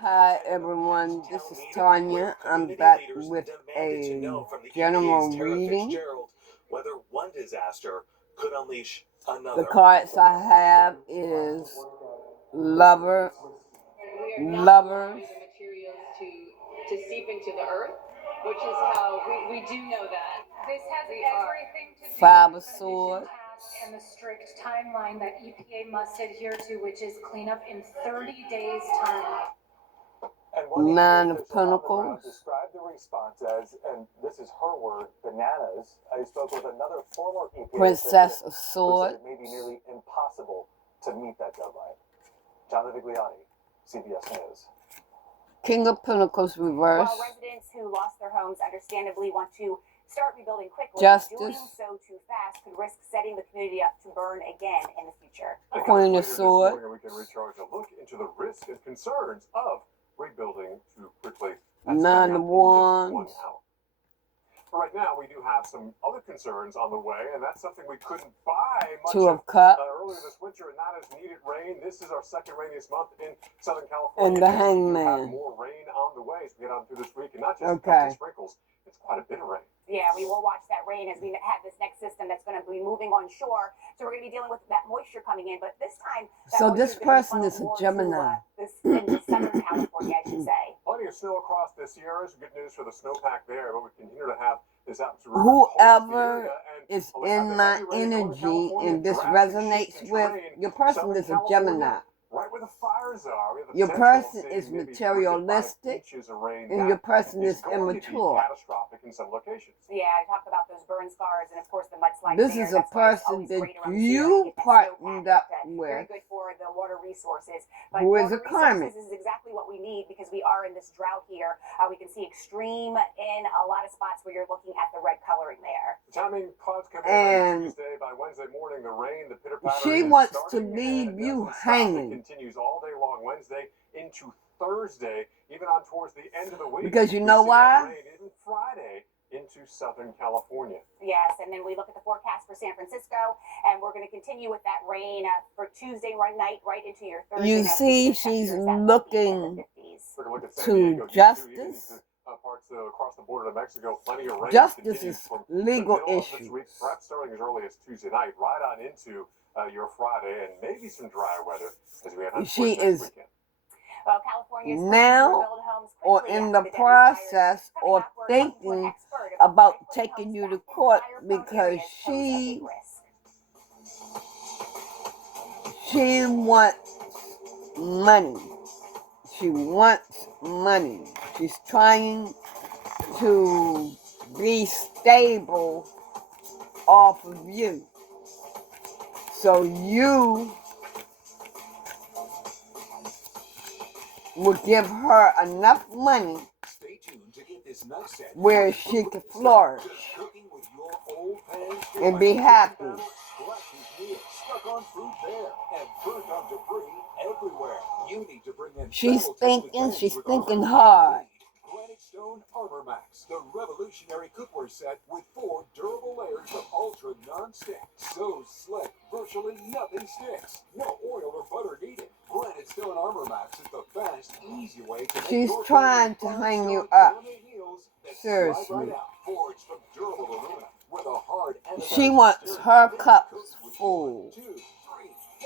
Hi everyone, this is Tanya. I'm back with a general reading. Whether one disaster could unleash another. The cards I have is Lover, Lovers, the materials to seep into the earth, which is how we do know that. This has everything to do Five with of the Swords, task and the strict timeline that EPA must adhere to, which is cleanup in 30 days' time. And one Nine EPA of official on the ground Pentacles, described the response as, and this is her word, bananas. I spoke with another former EPA Princess of who said Swords, it may be nearly impossible to meet that deadline. John Vigliani, CBS News. King of Pentacles reversed, While residents who lost their homes understandably want to start rebuilding quickly, Justice, doing so too fast could risk setting the community up to burn again in the future. Queen of Swords, We can recharge a look into the risks and concerns of rebuilding too quickly. Nine of Wands, Right now, we do have some other concerns on the way, and that's something we couldn't buy much Two of Cups, earlier this winter, and not as needed rain. This is our second rainiest month in Southern California. and the We have Hangman. more rain on the way as we get on through this week, and not just a Okay. couple sprinkles. It's quite a bit of rain. Yeah, we will watch that rain as we have this next system that's going to be moving on shore. So we're going to be dealing with that moisture coming in, but this time, So this person is a Gemini. This in Southern California, I should say. Plenty of snow across this Sierras. Good news for the snowpack there, but we continue to have this absolute Whoever is in my energy and this resonates with, your person is a Gemini. Right where the fires are. Your person is materialistic and your person is immature. Catastrophic in some locations. Yeah, I talked about those burn scars and of course the mudslides. This is a person that you partnered up with, very good for the water resources. But who is a karmic. This is exactly what we need because we are in this drought here. We can see extreme in a lot of spots where you're looking at the red coloring there. Timing clouds come in Tuesday. By Wednesday morning, the rain, the pitter patter. She wants to leave you hanging. It continues all day long Wednesday into Thursday, even on towards the end of the week. Because you know why? Rain, even Friday into Southern California. Yes, and then we look at the forecast for San Francisco, and we're going to continue with that rain for Tuesday night right into your Thursday. You see, she's looking to justice. Parts across the border to Mexico, plenty of rain. Justice is legal issues. Perhaps starting as early as Tuesday night, right on into your Friday, and maybe some dry weather as we head She is weekend. Well, California's now or in the process or thinking about taking you to court because she wants money. She wants money. She's trying to be stable off of you. So you will give her enough money where she can flourish and be happy. She's thinking hard. Stone Armor Max, the revolutionary cookware set with 4 durable layers of ultra non-stick. So slick, virtually nothing sticks. No oil or butter needed. Granite Stone Armor Max is the fast, easy way to make She's trying to hang you up. Seriously. Forged from durable aluminum with a hard she wants her cups full. 2, 3,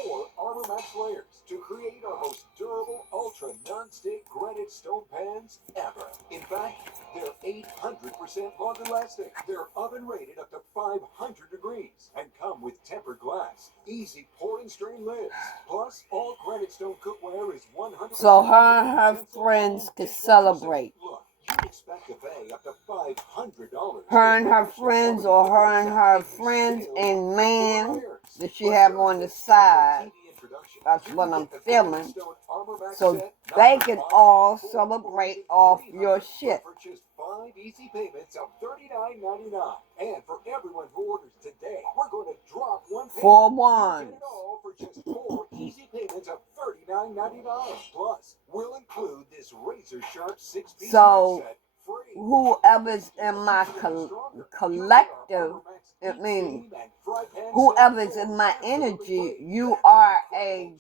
4 Armor Max layers to create our most durable ultra non-stick granite stone pans ever. In fact, they're 800% longer lasting. They're oven rated up to 500 degrees and come with tempered glass, easy pour and strain lids. Plus, all granite stone cookware is 100%. So her and her friends can celebrate. Look, you'd expect to pay up to $500. Her and her friends, or her and her friends and man that she have on the side. That's what I'm feeling. So they can all celebrate off your shit. Purchase 5 easy payments of $39.99. And for everyone who orders today, we're going to drop one payment. 4 wands. Get it all for just 4 easy payments of $39.99. Plus, we'll include this razor sharp 6-piece So set free. whoever's in my collective, I mean, whoever's in my energy, you are a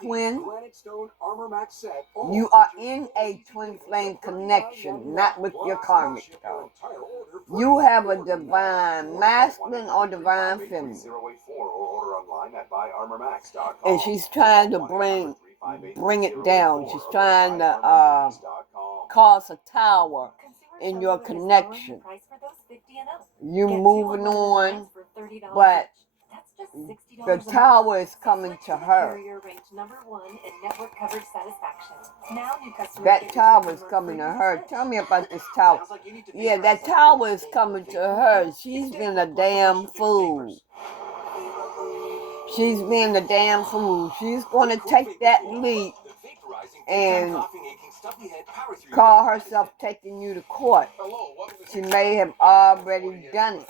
twin, Granite Stone Armor Max set. you are in a twin flame connection, not with your karmic though. You have a divine masculine or divine feminine. And she's trying to bring it down. She's trying to cause a tower in your connection. You moving on, but the tower is coming to her. That tower is coming to her. Tell me about this tower. Yeah, that tower is coming to her. She's been a damn fool. She's being a damn fool. She's going to take that leap and call herself taking you to court. She may have already done it.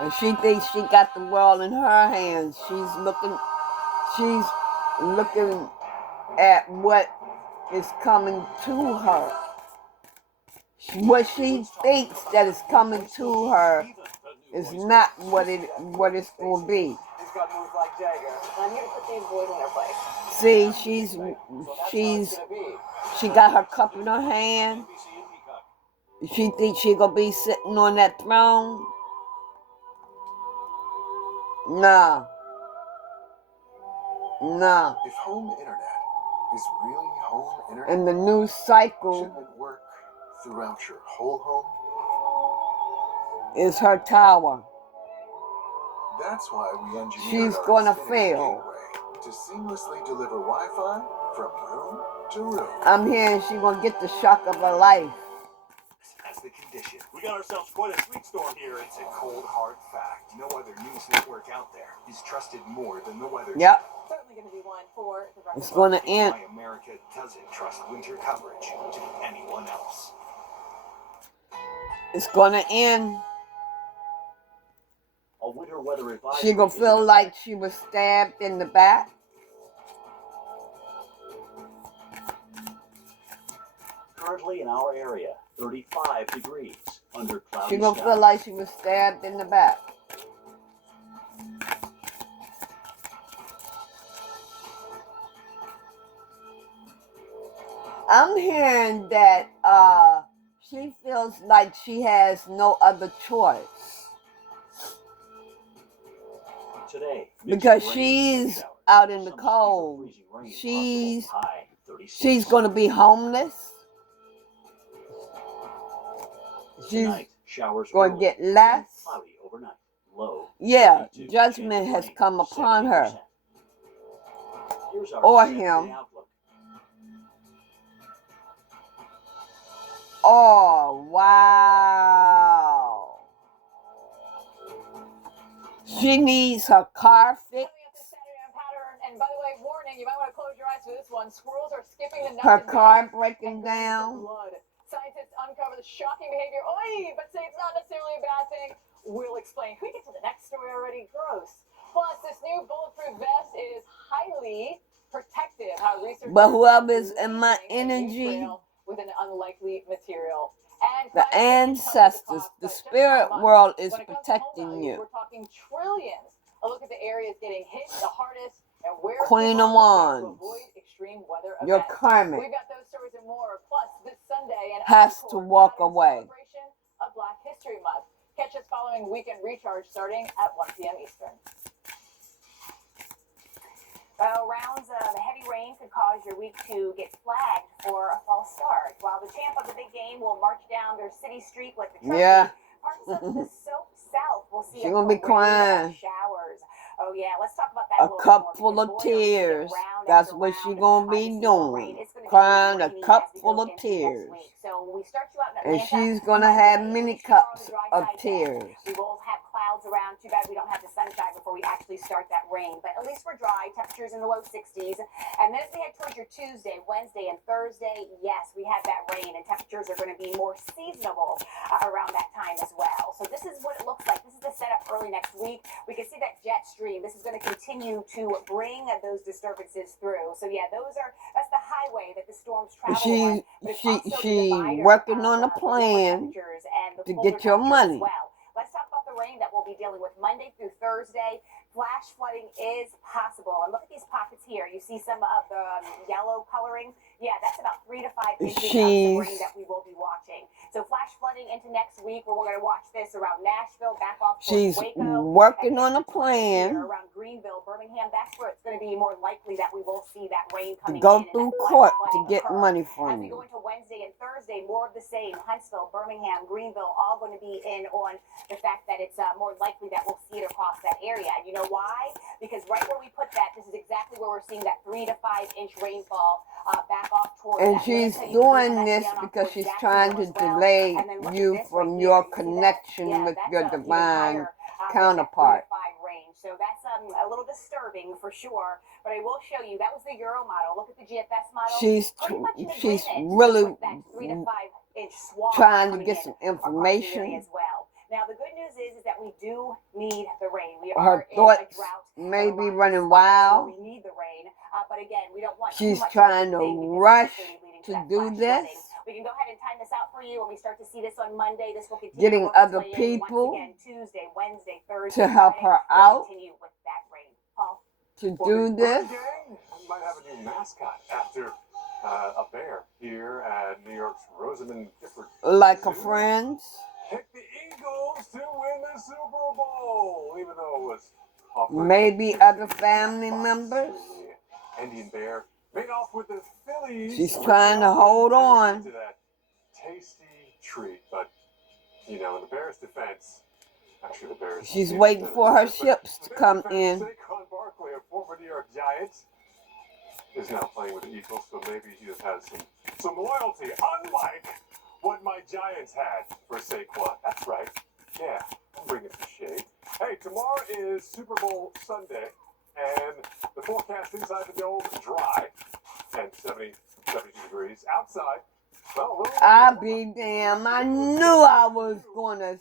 And she thinks she got the world in her hands. She's looking at what is coming to her. What she thinks that is coming to her is not what it's going to be. I'm here to put these boys in their place. See, she got her cup in her hand. She thinks she gonna be sitting on that throne. Nah. If home internet is really home internet, And the new cycle shouldn't it work throughout your whole home? is her tower. That's why we engineered She's our gonna Xfinity fail. Gateway to seamlessly deliver Wi-Fi from room to room. I'm hearing she gonna get the shock of her life. That's the condition. We got ourselves quite a sweet storm here. It's a cold, hard fact. No other news network out there is trusted more than the Weather Yep. Certainly going to be one for the rest It's of gonna us. end. Why America doesn't trust winter coverage to anyone else. It's gonna end. A winter weather advisory. She gonna feel like she was stabbed in the back. Currently in our area, 35 degrees under cloudy She gonna skies. feel like she was stabbed in the back. I'm hearing that she feels like she has no other choice Today, because mixed rain, she's showers, out in the some cold. freezing rain She's possible, high 36. she's gonna be homeless. She's Tonight, showers gonna early, get less. cloudy overnight. Low. Yeah, 32, judgment chance of has rain, come upon her 70%. Here's our or 7-day him. outlook. Oh, wow. She needs her car fixed. Coming up this Saturday on Pattern, and by the way, warning, you might want to close your eyes for this one. Squirrels are skipping the nuts Her and car berries breaking and going for down. blood. Scientists uncover the shocking behavior. Oy, but say it's not necessarily a bad thing. We'll explain. Can we get to the next story already? Gross. Plus, this new bulletproof vest is highly protective. How researchers But whoever is in my using a new energy, trail with an unlikely material. And the ancestors, the spirit world is protecting you. We're talking trillions. A look at the areas getting hit the hardest and where Queen of to Wands, avoid extreme weather your events. karmic We've got those stories and more. Plus, this Sunday, an has to encore walk in away. celebration of Black History Month. Catch us following Weekend Recharge starting at 1 p.m. Eastern. Well, rounds of heavy rain could cause your week to get flagged for a false start. While the champ of the big game will march down their city street with the trophy, Yeah. parts of the South will see She a gonna be parade of crying. showers. Oh yeah, let's talk about that A little cup bit full more, of because boy, are we seeing tears. round That's after what she round gonna of be this little rain. doing. It's gonna be Crying a rainy cup as we full go of into next tears. week. So we start you out in And Atlanta. she's gonna have Monday, many tomorrow on cups the dry of side, tears. we will have clouds around. Too bad we don't have the sunshine before we actually start that rain. But at least we're dry. Temperatures in the low 60s. And then as we head towards your Tuesday, Wednesday, and Thursday, yes, we have that rain. And temperatures are going to be more seasonable around that time as well. So this is what it looks like. This is the setup early next week. We can see that jet stream. This is going to continue to bring those disturbances through. So yeah, that's the highway that the storms travel on. But it's also the She divider working of, on a the warmer plan temperatures and the to colder get your temperatures as money. well. Let's talk about the rain that we'll be dealing with Monday through Thursday. Flash flooding is possible. And look at these pockets here. You see some of the yellow coloring? Yeah, that's about 3 to 5 inches of some rain that we will be watching. So flash flooding into next week, where we're going to watch this around Nashville, back off towards Waco. Working on a plan. Around Greenville, Birmingham, that's where it's going to be more likely that we will see that rain coming Go in. through court to get money As from we go you. into Wednesday and Thursday, more of the same. Huntsville, Birmingham, Greenville, all going to be in on the fact that it's more likely that we'll see it across that area. And you know why? Because right where we put that, this is exactly where we're seeing that 3 to 5 inch rainfall back off towards And that. she's doing this because she's trying to delay you from your connection with your divine counterpart. So that's a little disturbing for sure, but I will show you. That was the Euro model. Look at the GFS model. She's really trying to get some information. As well. Now the good news is that we do need the rain. We Her are thoughts in a drought. may be running wild. We need the rain, but again, we don't want. She's trying to rush to do this. We can go ahead and time this out for you when we start to see this on Monday. This will continue. Getting other people once again, Tuesday, Wednesday, Thursday, to help her out continue with that rain. Paul? to do this. We might have a new mascot after a bear here at New York's Rosamond Gifford. Like a friend. Pick the Eagles to win the Super Bowl, even though it was Maybe other family members. The Indian bear made off with the Phillies. She's trying to hold on. To that tasty treat, but you know, in the Bears' defense, actually the Bears. She's waiting for her ships to come in. Saquon Barkley, a former New York Giant, is now playing with the Eagles, so maybe he just has some loyalty, unlike what my Giants had for Saquon. That's right. Yeah, I'm bringing some shade. Hey, tomorrow is Super Bowl Sunday, and the forecast inside the dome dry and 72 degrees outside. Well, I'll be damn. I knew I was gonna.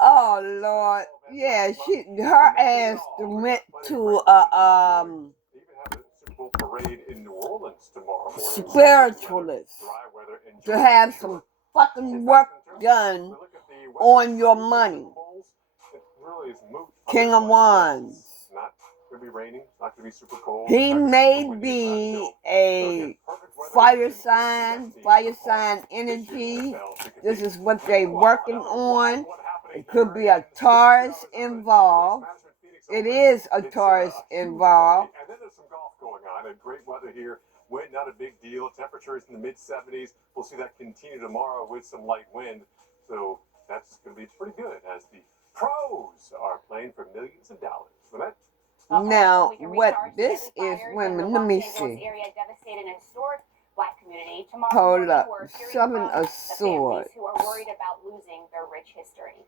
Oh Lord, yeah. Her ass went to parade in New Orleans tomorrow morning. Spiritualist to have some fucking work done on your money. King of Wands. Not gonna be raining. Not gonna be super cold. He may be a fire sign energy. This is what they're working on. It could be a Taurus involved. It is a Taurus involved. And then there's some golf going on and great weather here. Wind, not a big deal. Temperatures in the mid-70s. We'll see that continue tomorrow with some light wind. So that's going to be pretty good as the pros are playing for millions of dollars. Lynette? Now, what this is, women, let me see. Hold up. 7 of Swords. Who are worried about losing their rich history.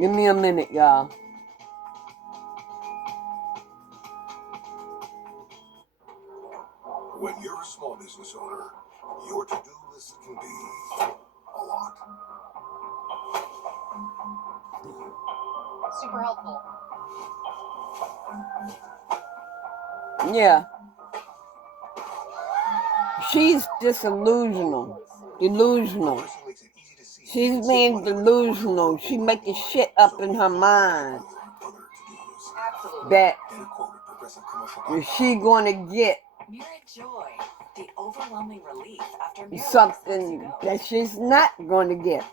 Give me a minute, y'all. When you're a small business owner, your to-do list can be a lot. Super helpful. Yeah. She's delusional. She's being delusional. She making shit up in her mind that she gonna get the overwhelming relief after something that she's not going to get.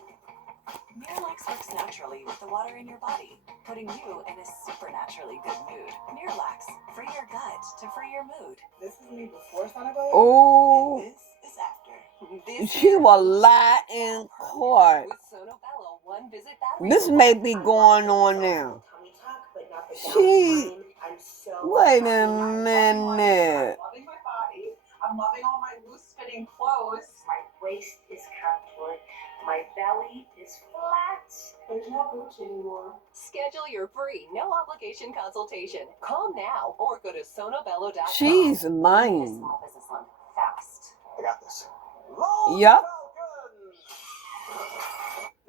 Miralax works naturally with the water in your body, putting you in a supernaturally good mood. Miralax, free your gut to free your mood. This is me before Sonobello. Oh, This is after. She will lie in court. With Sonobello, one visit battery. This may be going on now. She, wait a minute. I'm loving all my loose-fitting clothes. My waist is contoured. My belly is flat. There's no boots anymore. Schedule your free, no-obligation consultation. Call now or go to sonobello.com. She's lying. Small business loan fast. I got this. Yup.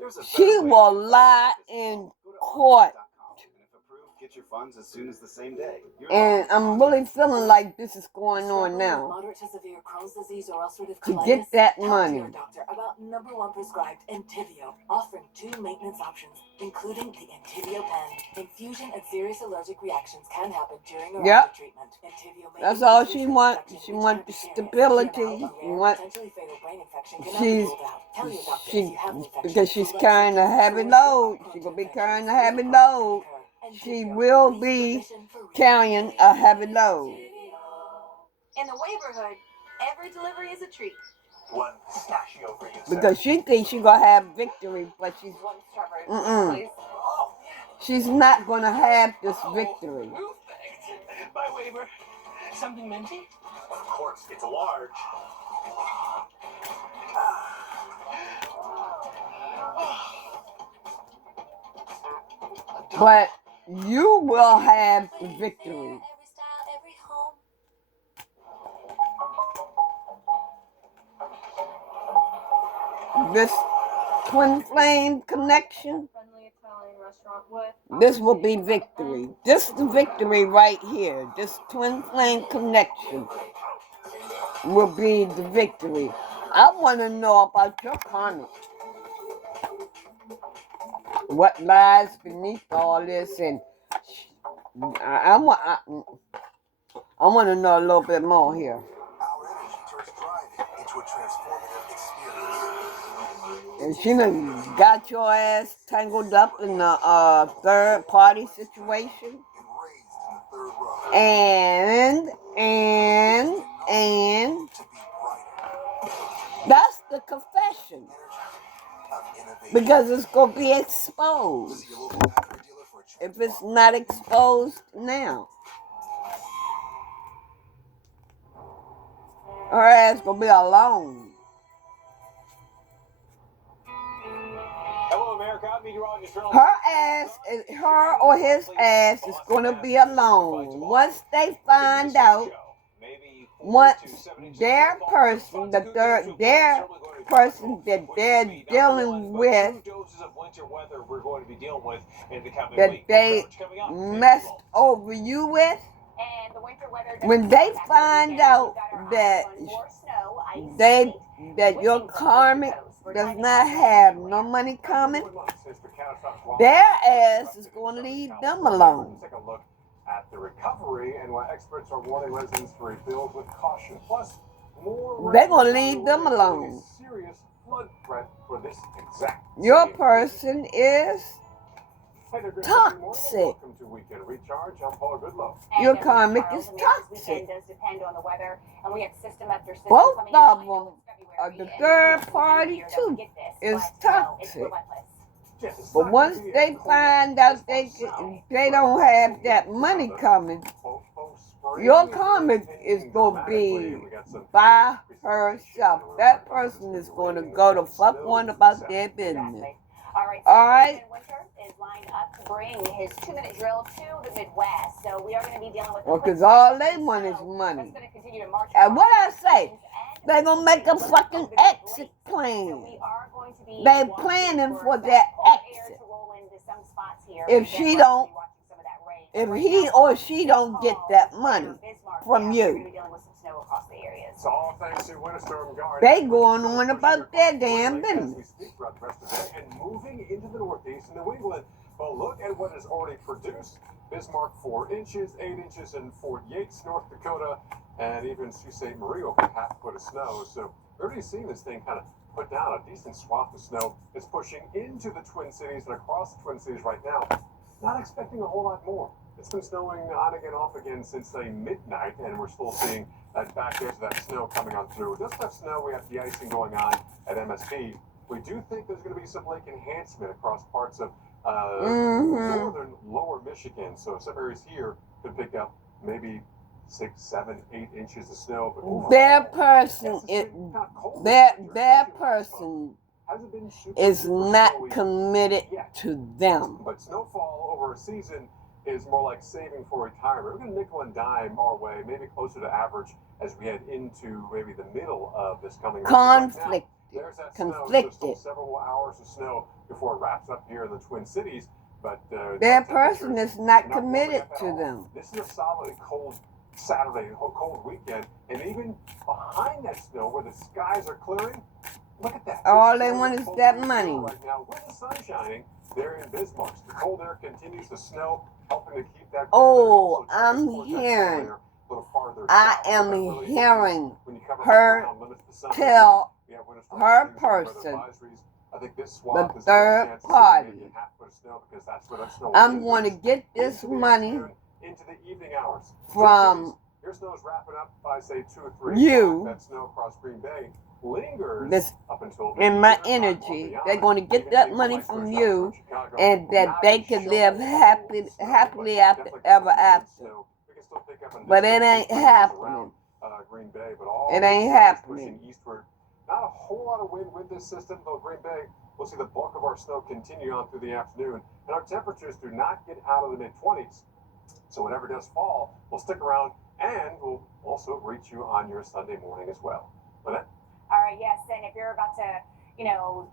There's a she better way will to get lie this in info. Go to court. arbormax.com, and if approved, get your funds as soon as the same day. And I'm really feeling like this is going on Struggling with now moderate to severe Crohn's disease or ulcerative to colitis? get that Talk to money. your doctor about #1 prescribed Entyvio, offering 2 maintenance options, including the Entyvio pen. Infusion and serious allergic reactions can happen during or Yep. after treatment. Entyvio may That's be all used she for wants. infections She which wants can the be serious. stability. TML, a She rare, wants, potentially fatal brain infection cannot be she's, ruled out. Tell your doctor if she, you have an infection, because she's flu-like carrying a symptoms, heavy sores, load. or She gonna be infections, carrying a liver heavy problems can load. occur. She Entyvio, will release be remission for real. carrying a heavy load. In the neighborhood, every delivery is a treat. One pistachio for you, sir. Because she thinks she's gonna have victory, but she's One strawberry, please. she's not gonna have this victory. Perfect. My waiver. Something minty? Of course, it's a large. But you will have the victory. Every style, every home. This twin flame connection, Friendly Italian restaurant with this will be victory. This the victory right here. This twin flame connection will be the victory. I want to know about your karma. What lies beneath all this, and I want to know a little bit more here. Our energy turns driving into a transformative experience. And she done got your ass tangled up in a third party situation. And raised in the third row. And To be brighter. that's the confession. Energy of innovation. Because it's going to be exposed. See a local battery dealer for a If it's not exposed now. Her ass going to be alone. Hello, America. Meteorologist Earl. Her or his ass is going to be alone. Once they find out, once their person that they're dealing with, that they messed over you with, And the winter weather when they find out that your karmic does not have no money coming, their ass is going to leave them alone. Take a look at the recovery and why experts are warning residents to rebuild with caution. Plus, more They're going to leave them alone. Serious flood threat for this exact Your same person is Hey there, good toxic. morning. Welcome to Weekend Recharge. I'm Paul Goodlow. Your karmic is This toxic. weekend does depend on the weather, and we have system after system Both coming of in. them February, are the and third it's party here that too. we get this, Is but, well, it's toxic. relentless. Yes, it's But not once gonna be they as cold find as out this they south, don't but have that money coming, your karmic is going to be by herself. That person is going to go to fuck one about their business. All right. Winter is lined up to bring his 2-minute drill to the Midwest, so we are going to be dealing with. Because all they want is money. That's going to continue to march. And what I say, they're going to make a fucking exit plan. They planning for their exit. If she don't, if he or she don't get that money from you, It's all thanks to Winter Storm Guard. they going on about their damn business. And moving into the Northeast and New England. Well, look at what is already produced. Bismarck 4 inches, 8 inches in Fort Yates, North Dakota, and even Sault Ste. Marie over half a foot of snow. So we're already seeing this thing kind of put down a decent swath of snow. It's pushing into the Twin Cities and across the Twin Cities right now. Not expecting a whole lot more. It's been snowing on again, off again since say midnight, and we're still seeing that back edge of that snow coming on through. Just that snow, we have de-icing going on at MSP. We do think there's going to be some lake enhancement across parts of northern lower Michigan. So some areas here could pick up maybe 6, 7, 8 inches of snow. But overall, Their person is not committed to them. But snowfall over a season is more like saving for retirement. We're going to nickel and dime our way, maybe closer to average as we head into maybe the middle of this coming winter. Conflicted. There's that Conflicted. snow, so still several hours of snow before it wraps up here in the Twin Cities. But that person is not committed to them. This is a solid cold Saturday, cold weekend, and even behind that snow, where the skies are clearing, look at that. All they want is that money. Right now, with the sun shining, they're in Bismarck. The cold air continues to snow, helping to keep that cold air. I'm hearing. I am hearing her tell her person, the third party, I'm going to get this money from you. This in my energy. They're going to get that money from you, and that they can live happily ever after. But it ain't happening. It ain't happening. Not a whole lot of wind with this system, though Green Bay will see the bulk of our snow continue on through the afternoon, and our temperatures do not get out of the mid-20s. So whatever does fall will stick around and will also reach you on your Sunday morning as well. Lynette? All right, yes, and if you're about to,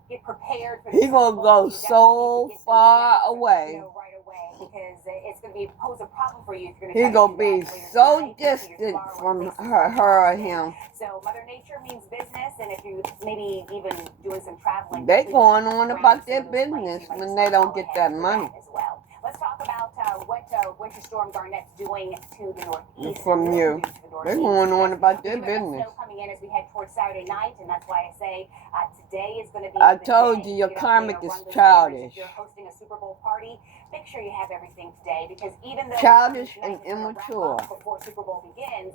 get prepared for He's going to go so far away. Right away, because it's going to pose a problem for you if you're He's going to be so distant from her or him. So Mother Nature means business, and if you maybe even doing some traveling, they going on about their business when they don't get that money. As well. Let's talk about what winter storm Garnett's doing to the northeast. From you. They're going on about their business. Snow coming in as we head towards Saturday night, and that's why I say today is going to be. I told you your karmic is childish. If you're hosting a Super Bowl party, make sure you have everything today, because even though childish and immature. Before Super Bowl begins,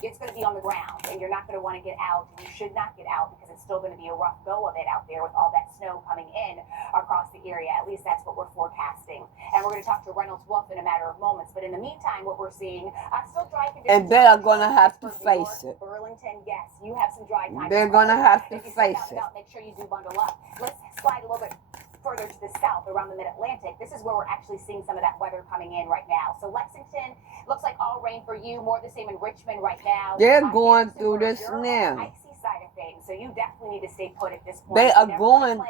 it's going to be on the ground, and you're not going to want to get out. You should not get out, because it's still going to be a rough go of it out there with all that snow coming in across the area. At least that's what we're forecasting. And we're going to talk to Reynolds Wolf in a matter of moments. But in the meantime, what we're seeing, still dry conditions. And they are going to have to face it. Burlington, yes, you have some dry time. They're going to have to face it. Make sure you do bundle up. Let's slide a little bit further to the south around the mid-Atlantic. This is where we're actually seeing some of that weather coming in right now. So Lexington looks like all rain for you. More the same in Richmond right now. They're going through this now. Icy side of things, so you definitely need to stay put at this point. They are going,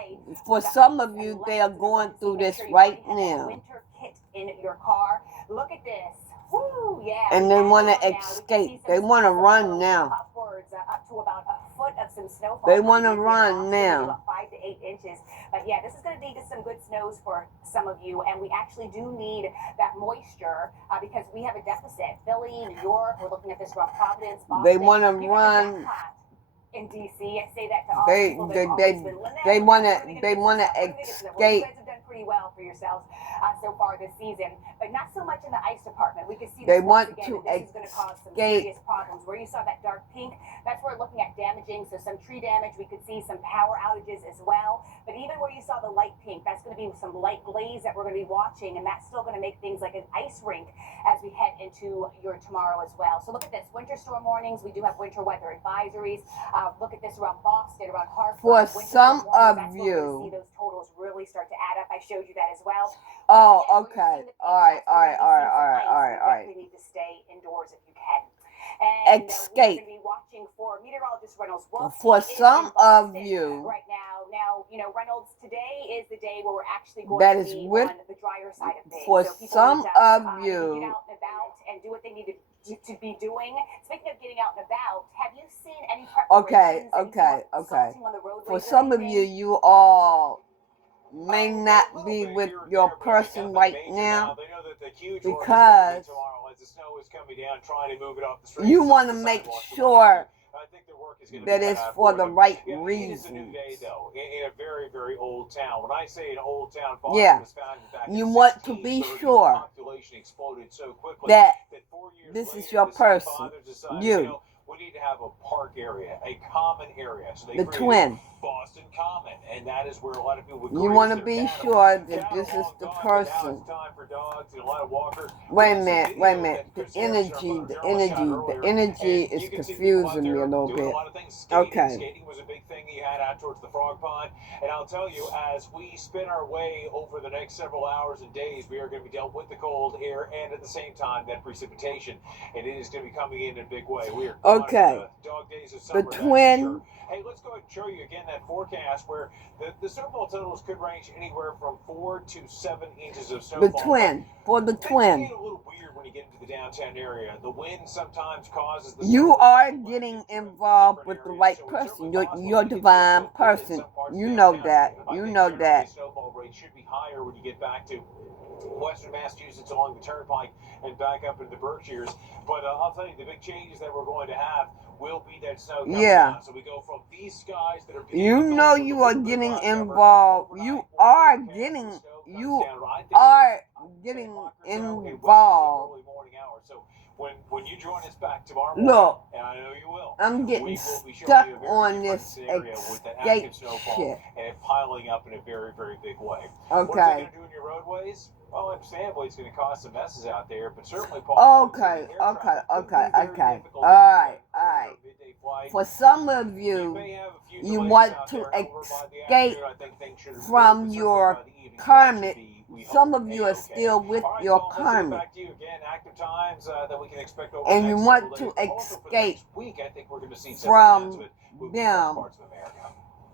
for some of you, they are going through this right now. Winter kit in your car. Look at this. Woo, yeah. And they want to escape. They want to run now. Upwards, up to about a foot of some snowfall. They want to run now. 5 to 8 inches. But yeah, this is going to lead to some good snows for some of you, and we actually do need that moisture because we have a deficit. Philly, New York, we're looking at this around Providence, Boston. They want to run. In DC, I say that to all people. They want to escape. Pretty well for yourselves so far this season, but not so much in the ice department. We can see they this want again, to this is going to cause some serious problems. Where you saw that dark pink, that's where we're looking at damaging, so some tree damage. We could see some power outages as well, but even where you saw the light pink, that's going to be some light glaze that we're going to be watching, and that's still going to make things like an ice rink as we head into your tomorrow as well. So look at this, winter storm warnings. We do have winter weather advisories. Look at this around Boston, around Hartford. For some of you, see those totals really start to add up. I showed you that as well. Oh, okay. All right. You need to stay indoors if you can. And escape. we're going to be watching for meteorologist Reynolds Wolf. For some of you, right now, Reynolds, today is the day where we're actually going that to is be with, on the drier side of things. For so some of you, get out and about and do what they need to be doing. Speaking of getting out and about, have you seen any preparations? Okay. For some of you, you all may not be with your person right now because you want to make sure that it's for the right reasons. In a very, very old town. When I say an old town, yeah, you want to be sure that this is your person. You. We need to have a park area, a common area. So they the Twin. Boston Common, and that is where a lot of people would you want to be sure that this is the person. Wait a minute. The energy is confusing me a little bit. Okay. Skating was a big thing you had out towards the Frog Pond, and I'll tell you, as we spin our way over the next several hours and days, we are going to be dealt with the cold air and at the same time that precipitation, and it is going to be coming in a big way. We are okay. Dog days of summer, the Twin. Hey, let's go ahead and show you again that forecast where the snowfall totals could range anywhere from 4 to 7 inches of The snowfall. twin. For the Things twin. get a little weird when you get into the downtown area. The wind sometimes causes the You snow are to getting drift through involved different with the areas, right so it's person. certainly You're possible your we could divine still put in person. some parts of You know downtown. that. I You think know generally that. snowfall rates should be higher when you get back to western Massachusetts along the Turnpike and back up into the Berkshires. But I'll tell you, the big changes that we're going to have will be that snow coming down. So we go from these skies that are You know you are getting involved. You are getting involved. So when you join us back tomorrow Look, morning, and I know you will, I'm we getting will be showing stuck you a very on different this scenario with that escape active snowfall shit. and it piling up in a very, very big way. Okay. What's it going to do in your roadways? Well, understandably, it's going to cause some messes out there, but certainly, Paul. Okay. Alright. For some of you, you want to escape from your karmic. Some of you are still with your karmic. And you want to escape from them.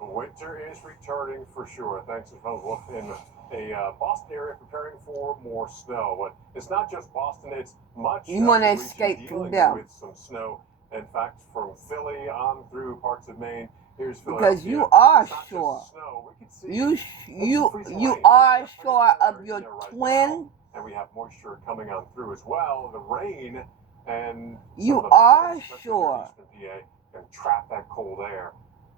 Winter is returning for sure. Thanks to Wolf in a Boston area preparing for more snow. But it's not just Boston, it's much You want to of the region escape from dealing them. with some snow. In fact, from Philly on through parts of Maine, here's Because Philadelphia. you are It's not sure. just snow. We can see You are sure of your twin. and we have moisture coming on through as well. The rain and You some of the are valleys, especially sure. eastern PA, can trap that cold air.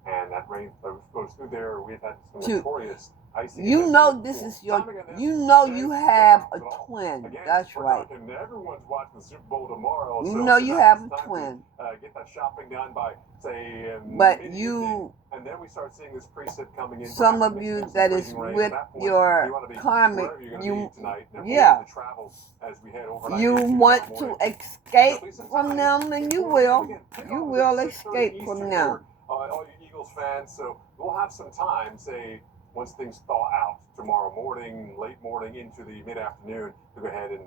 And that rain goes through there. We've had some To- notorious icy You events know here this before. is your. Timing on this, You know today, you no have a problems at all. twin. Again, That's we're right. talking, everyone's watching the Super Bowl tomorrow. You so know you tonight have it's a time twin. to get that shopping done by, say, But mid-evening. you, And then we start seeing this precip coming in. some perhaps of mixed you in some that is freezing rain. with At that point, your you want to be karmic, wherever you're going to you, be tonight and yeah. avoid the travel as we head overnight You into want tomorrow to morning. escape At least some from time them, and you before we will. begin. Kickoff You is will at 6:30 escape from Eastern them. here, all you Eagles fans. So we'll have some time, say, once things thaw out tomorrow morning, late morning into the mid-afternoon, to go ahead and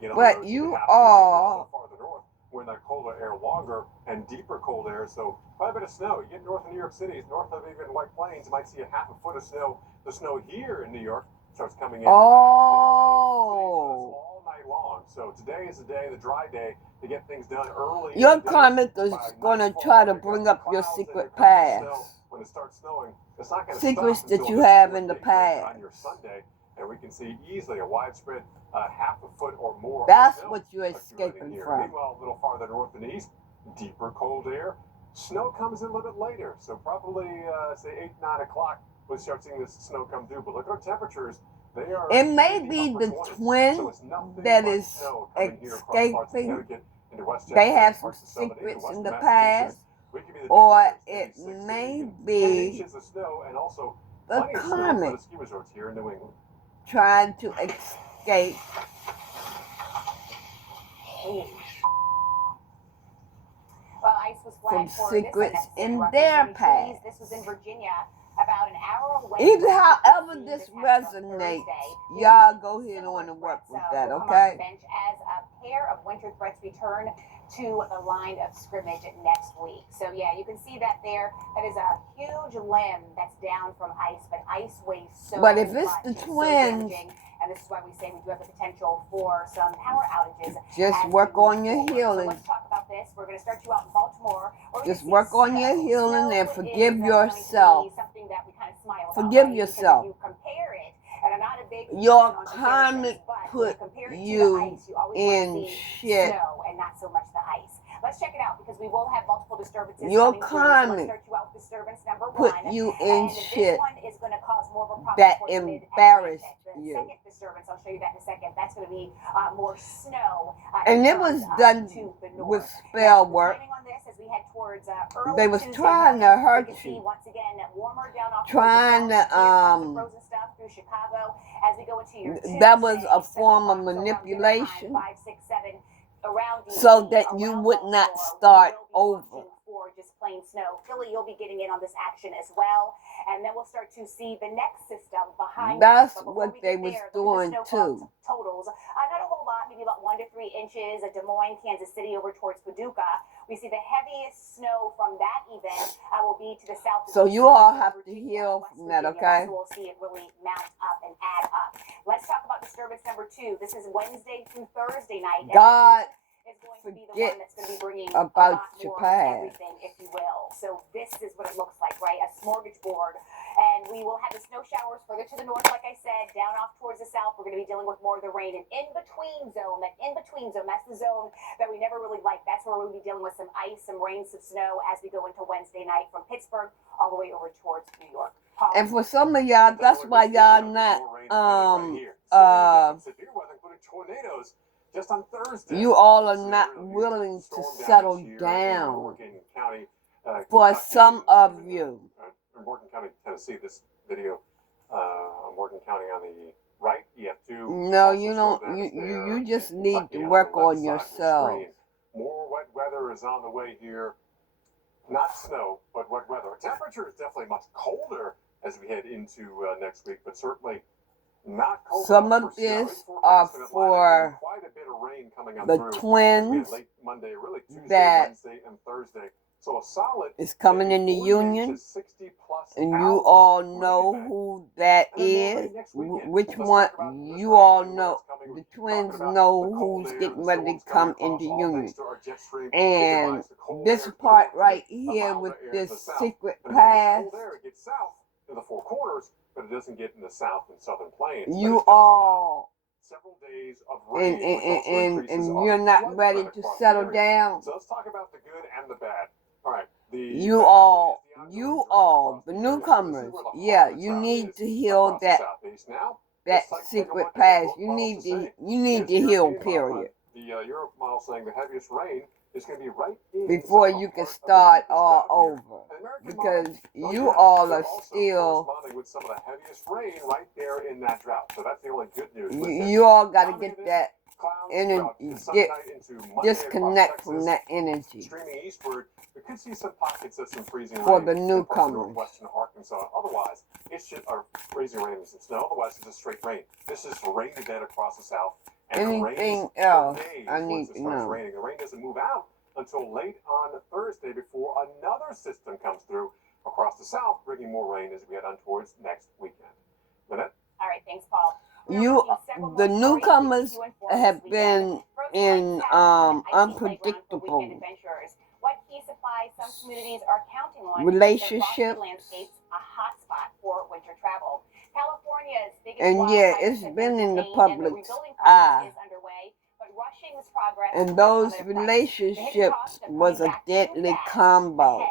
get on the But roads. you If have to, are. a little farther north, we're in that colder air longer and deeper cold air. So quite a bit of snow. You get north of New York City, north of even White Plains, you might see a half a foot of snow. The snow here in New York starts coming in. Oh. All night long. So today is the day, the dry day, to get things done early. Your karmic is going to try to bring up your secret past. When it starts snowing, it's not going to Secrets stop that until you this have fourth in the day break past. on your Sunday, and we can see easily a widespread half a foot or more. That's snow what you're accumulating escaping here. from. Meanwhile, a little farther north and east, deeper cold air. Snow comes in a little bit later, so probably say 8, 9 o'clock, we'll start seeing this snow come through. But look at our temperatures. They are It may in be upper the 20s. twin So it's nothing that but is snow coming here across parts of escaping. Connecticut into Westchester, They have some parts of Southern England, secrets in Western the Massachusetts. past. We could be the big Or winners, it maybe 6 to may even 10 be inches of snow, and also the plenty of snow for karmic the ski resorts here in New England. trying to escape. Well, ice was flagged From for this secrets unnecessary in eruption. their 20 trees. past. This was in Virginia, about an hour away. Either from however DC. this happened on resonates, Thursday. y'all go ahead Similar on and work threats, with that, will come off the okay? bench as a pair of winter threats return to the line of scrimmage next week. So yeah, you can see that there. That is a huge limb that's down from ice, but ice weighs so But if it's much. the It's so twins, damaging, and this is why we say we do have the potential for some power outages. just as work we move on your forward. So healing. let's talk about this. We're going to start you out in Baltimore. We're gonna Just see work on your snow. healing and Snow forgive is, yourself. going to be something that we kind of smile about, Forgive right? yourself. Because if you compare it, and I'm not a big Your fan on karmic comparisons, but when put you compare it to you the ice, you always in want to see shit. snow and not so much the ice. Let's check it out because we will have multiple disturbances Your coming through. So let's karmic start you out with disturbance number put 1. you in And shit this one is going to cause more of a problem that for the embarrassed mid-Atlantic. The you. second disturbance, I'll show you that in a second. That's going to be more snow. And it was done to the north. with spell Now, the work. timing on this as we head towards early They was Tuesday trying to morning, hurt we can see you. once again warmer down off Trying towards the to, south. Here comes the frozen stuff through Chicago as we go into your that was Tuesday, a form of 7 o'clock, so around dinner manipulation. time, 5, 6, 7, around DC, So that you around would not Baltimore, start we will be over. watching for just plain snow. Philly, you'll be getting in on this action as well, and then we'll start to see the next system behind That's us. But before what we they get was there, doing look at the snowfall too. totals. Not a whole lot, maybe about 1 to 3 inches. Des Moines, Kansas City, over towards Paducah. We see the heaviest snow from that event will be to the south. So you all have to heal from that, okay? So we'll see it really mount up and add up. Let's talk about disturbance number 2. This is Wednesday through Thursday night. God is going to be the one that's going to be bringing about a lot your more past. everything, if you will. So this is what it looks like, right? A smorgasbord. And we will have the snow showers further to the north, like I said, down off towards the south. We're going to be dealing with more of the rain. And in-between zone, that's the zone that we never really like. That's where we'll be dealing with some ice, some rain, some snow as we go into Wednesday night from Pittsburgh all the way over towards New York. And for some of y'all, that's why y'all not tornadoes just on Thursday. you all are not willing to settle down. For some of you. In Morgan County, Tennessee, this video, Morgan County on the right, you have to. No, you don't. You just need to work on yourself. More wet weather is on the way here. Not snow, but wet weather. Temperature is definitely much colder as we head into next week, but certainly not cold. Some of this are for quite a bit of rain coming up the through. twins Late Monday, really Tuesday, that Wednesday, and Thursday. So a solid is coming in the Union, and you all know who that is. Which one? You all know. The twins know who's getting ready to come into Union. And this part right here with this secret pass, it gets south to the Four Corners, but it doesn't get in the south and southern plains. you all, several days of rain, and you're not ready to settle down. So let's talk about the good and the bad. All right. You all, the newcomers, yeah, you need to heal that secret pass. You need to heal, period. The Europe model saying the heaviest rain is going to be right in before you can start all over, because you all are still. With some of the heaviest rain right there in that drought. So that's the only good news. You all got to get that energy, disconnect from that energy. Streaming eastward, we could see some pockets of some freezing for rain the newcomers. Northwestern Arkansas. Otherwise, it's just freezing rain and some snow. Otherwise, it's just straight rain. This is rain again across the south. And anything else I need to know. Raining. The rain doesn't move out until late on Thursday before another system comes through across the south, bringing more rain as we head on towards next weekend. Minute? All right, thanks, Paul. The newcomers have been in unpredictable relationships, and yeah, it's been in the public's eye. And those relationships was a deadly combo.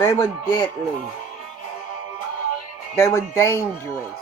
They were deadly. They were dangerous.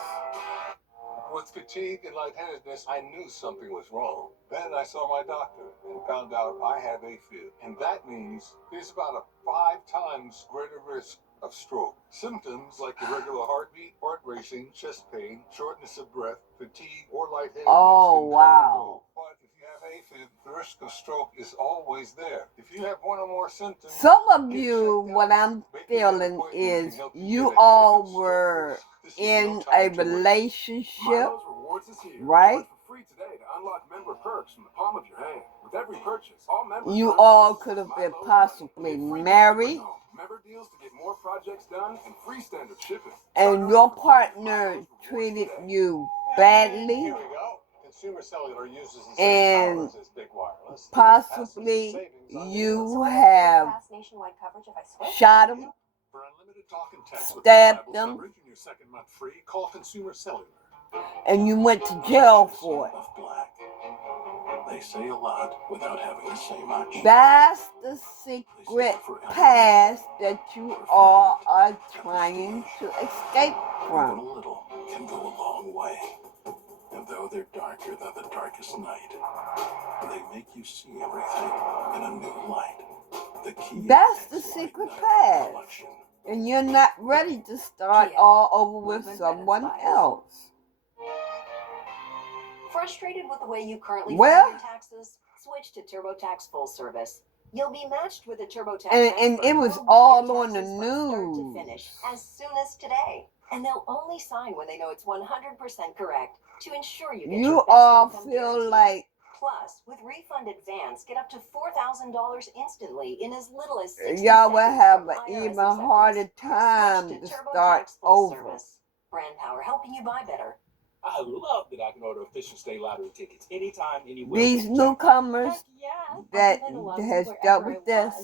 With fatigue and lightheadedness, I knew something was wrong. Then I saw my doctor and found out I have AFib. And that means there's about a 5 times greater risk of stroke. Symptoms like irregular heartbeat, heart racing, chest pain, shortness of breath, fatigue, or lightheadedness. Oh, wow. But if you have AFib, the risk of stroke is always there. If you have one or more symptoms, some of you, what I'm feeling is you all were in a relationship, right? You all could have been possibly married, and your partner treated you badly, and possibly you have shot him, stabbed them, and you went to jail for it. They say a lot without having to say much. That's the secret past that you all are trying to escape from. Even a little can go a long way. And though they're darker than the darkest night, they make you see everything in a new light. The key. That's the secret past. And you're not ready to start all over with someone else. Frustrated with the way you currently file your taxes? Switch to TurboTax Full Service. You'll be matched with a TurboTax and it was all on the news. To finish as soon as today. And they'll only sign when they know it's 100% correct to ensure you get you all feel like Plus, with Refund Advance, get up to $4,000 instantly in as little as 60 y'all will seconds have from an IRS even acceptance. harder time Switch to to start TurboTax Full over. Service. Brand Power, helping you buy better. I love that I can order official state lottery tickets anytime, anywhere. These with Jackpot. newcomers Yeah, that I can play the lottery has wherever dealt I with this,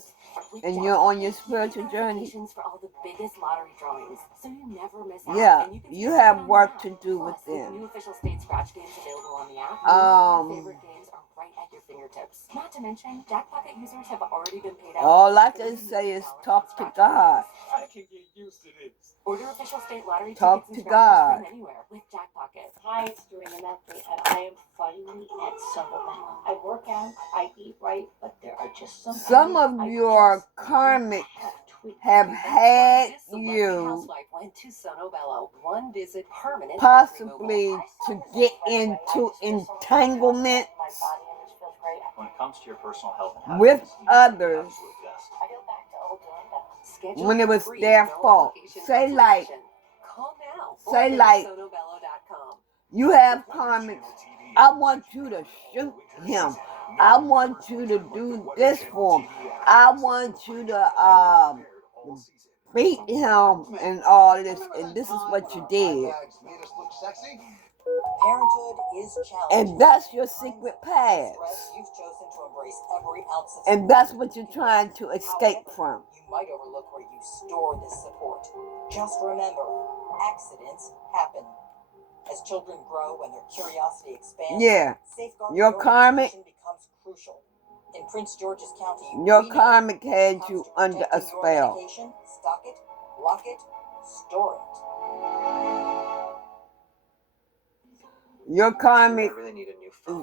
want. and you're on your spiritual Get journey, notifications for all the biggest lottery drawings, so you never miss out. yeah, And you can you take have part on work that. to do with Plus, with the them. new official state scratch games available on the app, your favorite games are right at your fingertips. Not to mention, Jackpocket users have already been paid out. All I can say is talk to God. I can get used to this. Order official state lottery Talk tickets and to scratches God. from anywhere with Jackpocket. Hi, it's Doreen Medley, and I am finally at Summerville. I work out, I eat right, but there are just some Some of your karmic have had This celebrity you housewife went to Sono Bello. One visit, permanent possibly to get into entanglements When it comes to your personal health and with happiness, you deserve the others absolute best. I go back to old Dorinda. when it was their fault. Say like, you have karmic, I want you to shoot him. I want you to do this for him. I want you to beat him and all this, and this is what you did. Parenthood is challenging. And that's your secret past. You've chosen to embrace every ounce of And that's what you're trying to escape from. You might overlook where you store this support. Just remember, accidents happen. As children grow and their curiosity expands, Yeah. safeguarding Your karmic, education becomes crucial. In Prince George's County, your we know karmic when it had comes you to under a protecting your spell. medication, stock it, lock it, store it. Your karmic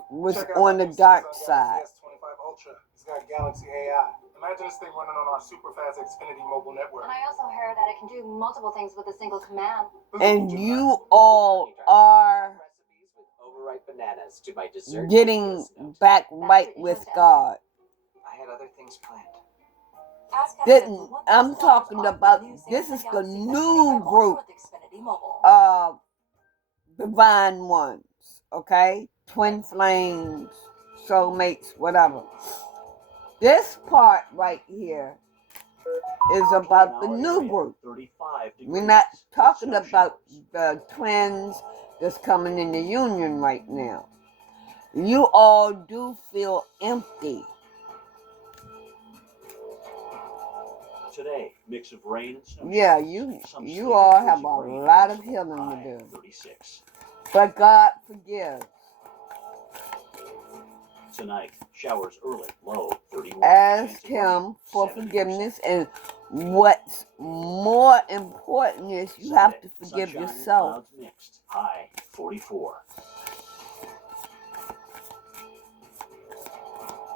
was on the dark side. It's got Galaxy AI. Imagine this thing running on our super fast Xfinity mobile network. And I also heard that it can do multiple things with a single command. And you all are overripe bananas to my dessert. getting back right with God. I had other things planned. I'm talking about, this is the new group of divine ones, okay? Twin flames, soulmates, whatever. This part right here is about the new group. We're not talking about the twins that's coming in the union right now. You all do feel empty. Today, mix of rain and snow. Yeah, you all have a lot of healing to do. But God forgives. Tonight, showers early, low 31. Ask Him for forgiveness, and what's more important is you have to forgive yourself. Clouds mixed, high 44.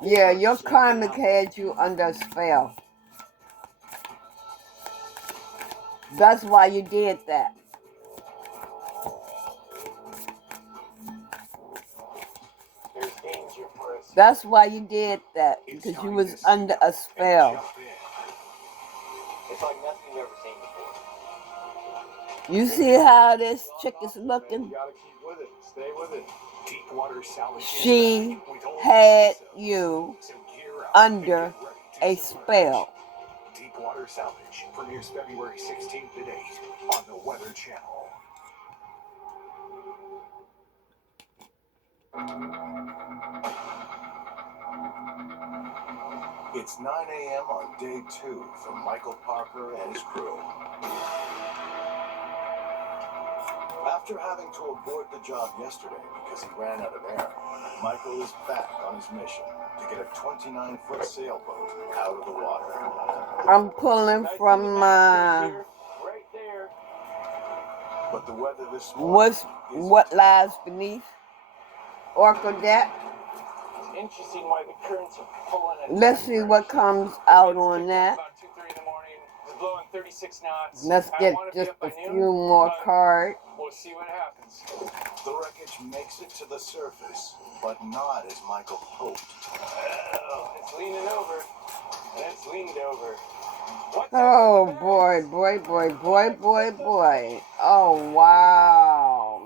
Yeah, your karmic had you under a spell. That's why you did that. That's why you did that, because you was under a spell. It's like nothing you've ever seen before. You see how this chick is looking? You gotta keep with it. Stay with it. Deepwater salvage. She had you under a spell. Deepwater Salvage premieres February 16th at 8 on the Weather Channel. It's 9 a.m. on day 2 for Michael Parker and his crew. After having to abort the job yesterday because he ran out of air, Michael is back on his mission to get a 29-foot sailboat out of the water. I'm pulling from Right there. But the weather this morning what lies beneath Orca Deck. It's interesting why the currents are pulling it. Let's see what comes out on that. About 2-3 in the morning. It's blowing 36 knots. Let's get just a few more cards. We'll see what happens. The wreckage makes it to the surface, but not as Michael hoped. Oh, it's leaning over. And it's leaned over. Oh boy, boy, boy, boy, boy, boy. Oh wow.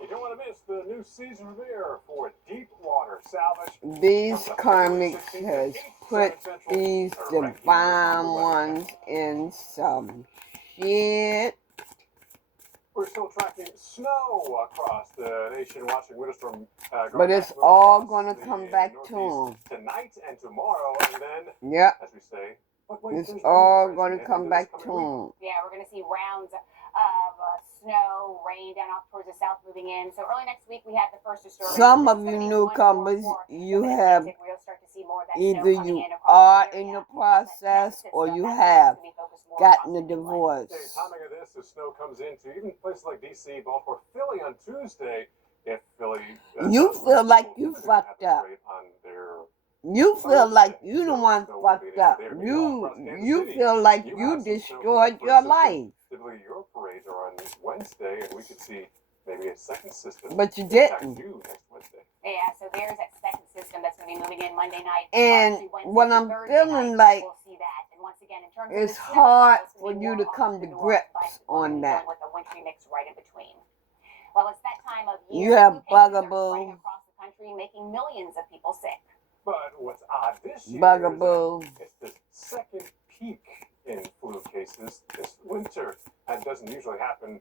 You don't want to miss the new season premiere for Deepwater salvage. These karmics has put these divine ones in some shit. We're still tracking snow across the nation, watching winter storm. But it's all gonna come back to them. Tonight and tomorrow, and then, yep, as we say, it's all gonna come back to them. Yeah, we're going to see rounds of snow, rain down off towards the south moving in. So early next week, we have the first disturbance. Some of you newcomers, you have either you are in the process or you have gotten a divorce. The timing of this, as snow comes into even places like DC, Baltimore, Philly on Tuesday. If Philly, you feel like you fucked up. You feel like you the one fucked up. You feel like you destroyed your life. Typically, your parades are on Wednesday, and we could see maybe a second system. But you didn't. Next Wednesday. Yeah, so there's that second system that's going to be moving in Monday night. And what I'm feeling like, we'll see that. And once again, in terms it's of the hard snow, for you to come to grips on that. With a wintry mix right in between. Well, it's that time of year. You have flu cases are bugaboo. spreading across the country, making millions of people sick. But what's odd this year Bugaboo. is that it's the second peak in flu cases this winter. That doesn't usually happen.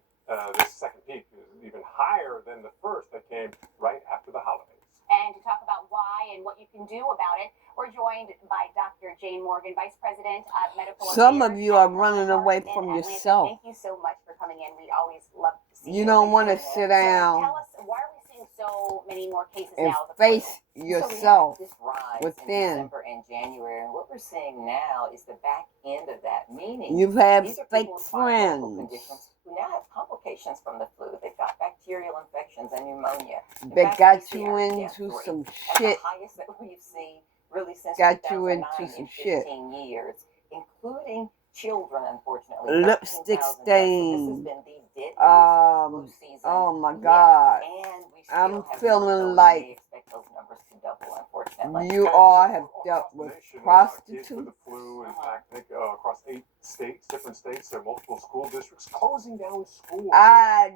This second peak is even higher than the first that came right after the holidays. And to talk about why and what you can do about it, we're joined by Dr. Jane Morgan, Vice President of Medical Some Affairs of you are at running away in from Atlanta. yourself. Thank you so much for coming in. We always love to see you. You don't want to sit down. So tell us, why are we seeing so many more cases and now? face yourself this rise within. in December and January, and what we're seeing now is the back end of that. Meaning, You've had these are fake people with chronic medical friends. conditions who now have complications from the flu. They've got bacterial infections and pneumonia. In They fact, got we see you our death into rate some at shit. the highest that we've seen really since Got 2009 you into some in 15 shit. years, including children, unfortunately. Lipstick 13,000 deaths. So this has stain. been the deadliest flu season Oh my yet, God. and we still I'm have more to feeling go, and like we expect those numbers to double, unfortunately. you all have dealt with Kids with prostitutes. the flu, in fact, I think across 8 states, different states, there are multiple school districts closing down schools. I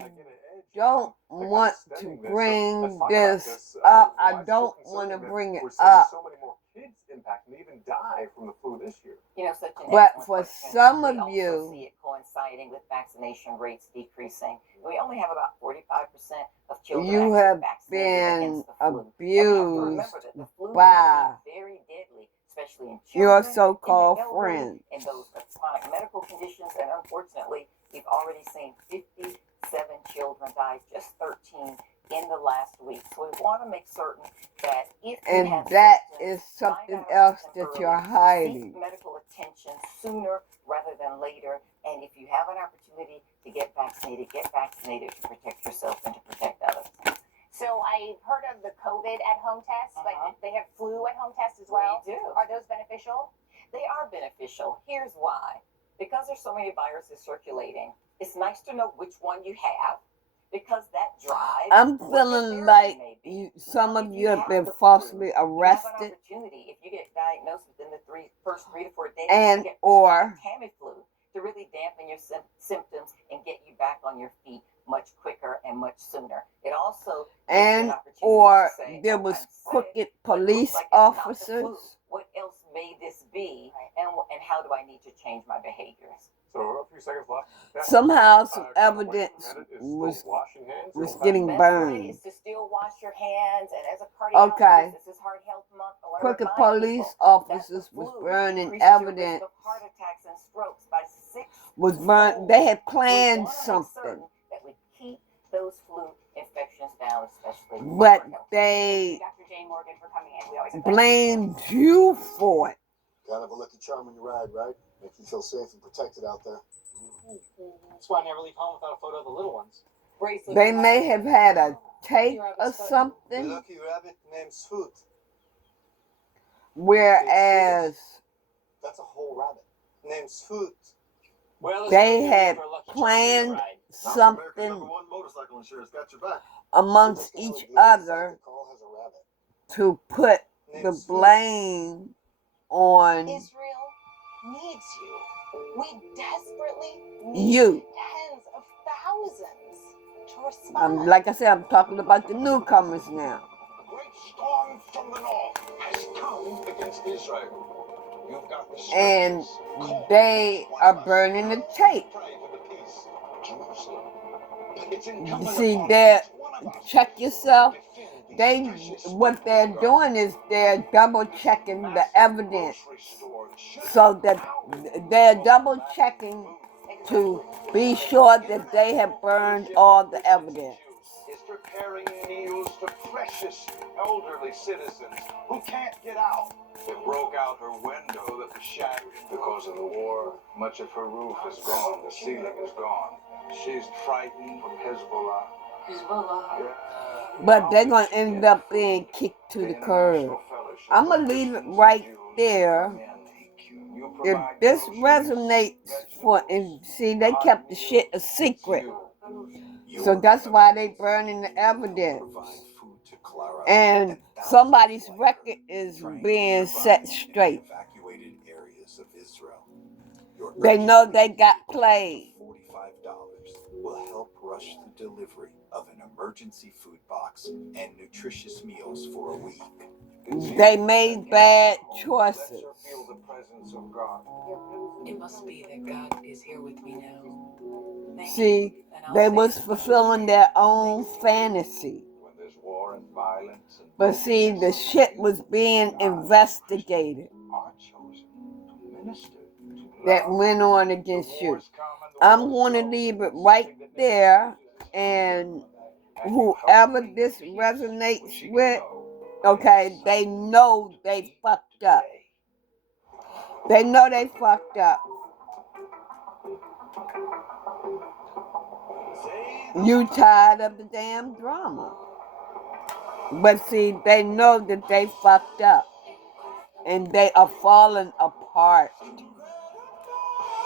don't want to bring this up. I don't want to bring it up. So many more kids impacted and even die from the flu this year. You know, such an But excellent for question. some We of also you, see it coinciding with vaccination rates decreasing. We only have about 45% of children you actually have vaccinated been against the flu. And we have to abused remember that the flu by can be very deadly, especially in your children, so-called in the elderly, friends. and those with chronic medical conditions. And unfortunately, we've already seen 57 children die, just 13 in the last week. So we want to make certain that if you And have that symptoms, is something find out else about them that you're early, hiding. seek medical attention sooner rather than later. And if you have an opportunity to get vaccinated to protect yourself and to protect others. So I heard of the COVID at-home tests, but they have flu at-home tests as well. We do. Are those beneficial? They are beneficial. Here's why. Because there's so many viruses circulating, it's nice to know which one you have, because that drives. I'm what your feeling therapy like may be. some Now, of if you have been the flu, falsely you have an arrested opportunity, if you get diagnosed within the first 3 to 4 days, and to get or Tamiflu to really dampen your symptoms and get you back on your feet much quicker and much sooner. It also gives you an and opportunity or to say, there "Oh, was I'm sick, crooked but it police looks like it's not the flu. officers. What else may this be, and how do I need to change my behaviors?" So a few seconds left. Somehow some evidence was washing hands. getting Best way burned. is to still wash your hands, and as a cardiologist, Okay. this is Heart Health Month. I want to Crooked remind police people that officers the was flu burning increases your risk evidence, of heart attacks and strokes by 6 was burnt. They had We planned want to make something, certain that we keep those flu infections down, especially but heart health. they Dr. Jane Morgan for coming in. We always blamed you for it. Gotta have a lucky charm when you ride, right? Make you feel safe and protected out there. That's why I never leave home without a photo of the little ones. They may have had a tape or The something, lucky rabbit named Scoot. whereas That's a whole rabbit named Scoot. Well, they had planned America's something #1 motorcycle insurance got your back. amongst each other to put the blame on Israel needs you. We desperately need you. tens of thousands to respond. Like I said, I'm talking about the newcomers now. Great storm from against Israel. You've got the and scriptures. they are burning the tape. Pray for the peace of Jerusalem. It's incumbent See, upon they're, each one of us check yourself. to defend these They, precious what they're stone doing is they're double checking the evidence, so that they're double checking to be sure that they have burned all the evidence. is preparing meals for precious elderly citizens who can't get out. It broke out her window that was shattered because of the war. Much of her roof is gone. The ceiling is gone. She's frightened from Hezbollah. Hezbollah. But they're going to end up being kicked to the curb. I'm going to leave it right there. If this resonates for, and see, they kept the shit a secret. So that's why they burning the evidence. And somebody's record is being set straight. They know they got played. $45 will help rush the delivery of an emergency food box and nutritious meals for a week. They made bad choices. It must be that God is here with me now. See, they was fulfilling their own fantasy. But see, the shit was being investigated that went on against you. I'm going to leave it right there, and whoever this resonates with, okay, they know they fucked up. They know they fucked up. You tired of the damn drama. But see, they know that they fucked up. And they are falling apart.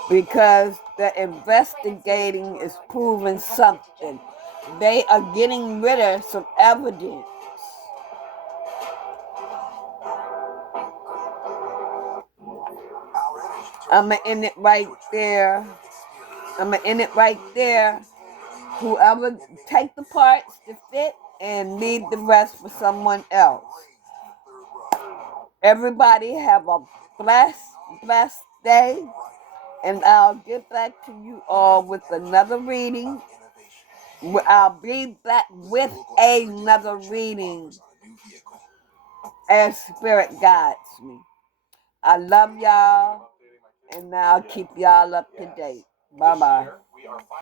Because the investigating is proving something. They are getting rid of some evidence. I'm going to end it right there. I'm going to end it right there. Whoever, take the parts to fit and leave the rest for someone else. Everybody have a blessed day. And I'll get back to you all with another reading. I'll be back with another reading as Spirit guides me. I love y'all, and I'll keep y'all up to date. Bye-bye.